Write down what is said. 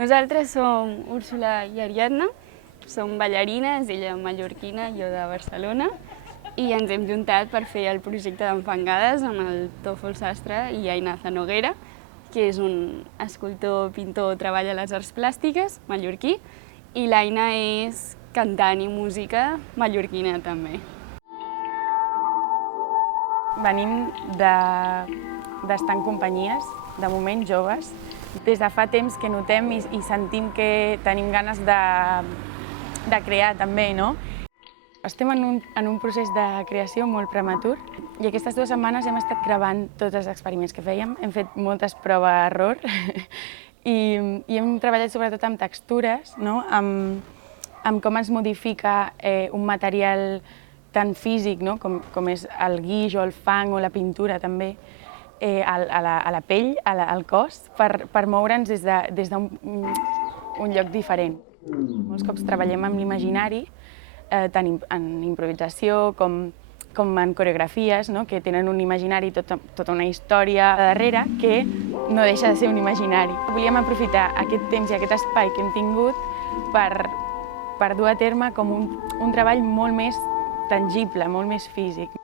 Nosaltres som Úrsula i Ariadna, som ballarines, ella mallorquina, jo de Barcelona, i ens hem juntat per fer el projecte d'Enfangades amb el Tòfol Sastre i Ainaza Noguera, que és un escultor, pintor, treballa a les arts plàstiques, mallorquí, i l'Aina és cantant i música mallorquina també. Venim d'estar en companyies, de moment joves. Des de fa temps que notem i sentim que tenim ganes de crear també, no? Estem en un procés de creació molt prematur i aquestes 2 setmanes hem estat gravant tots els experiments que fèiem. Hem fet moltes prova-error i hem treballat sobretot amb textures, no? amb com es modifica un material tan físic, no? com és el guix o el fang o la pintura també, a la pell, al cos, per moure'ns des d'un lloc diferent. Molts cops treballem amb l'imaginari, tant en improvisació com en coreografies, no? que tenen un imaginari, tota una història darrere, que no deixa de ser un imaginari. Volíem aprofitar aquest temps i aquest espai que hem tingut per dur a terme com un treball molt més tangible, molt més físic.